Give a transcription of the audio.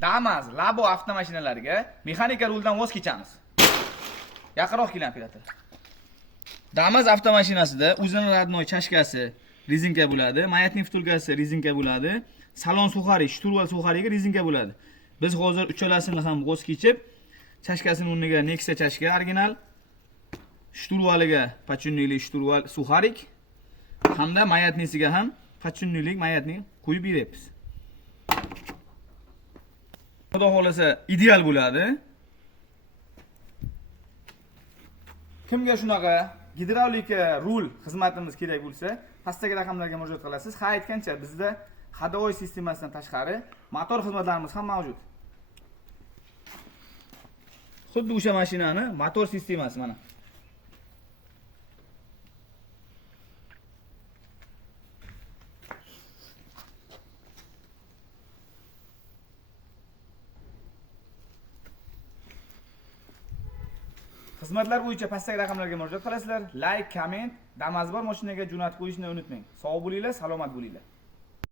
Damas, Labo avtomashinalariga mexanika ruldan voz kechamiz. Yaqinroq keling operator. Damas avtomashinasida uzun radnoy chashkasi rezinka bo'ladi, mayatning vtulkasi rezinka bo'ladi, salon suxari, shturval suxariga rezinka bo'ladi. Biz hozir uchalasini ham voz kechib, chashkasining o'rniga Nexia chashka original, shturvaliga pachunnilik shturval suxarik hamda mayatnisiga ham pachunnilik mayatni qo'yib beramiz. Xudo xolasa ideal bo'ladi. Kimga shunaqa gidravlika rul xizmatimiz kerak bo'lsa, pastdagi raqamlarga murojaat qilasiz. Ha aytgancha bizda ходовой sistemasidan tashqari motor xizmatlarimiz ham mavjud. Xuddi o'sha mashinani motor sistemasi mana. Xizmatlar bo'yicha pastdagi raqamlarga murojaat qilasizlar. Like, komment, Damas bor mashinaga jo'natib qo'yishni unutmang. Sog' bo'linglar, salomat bo'linglar.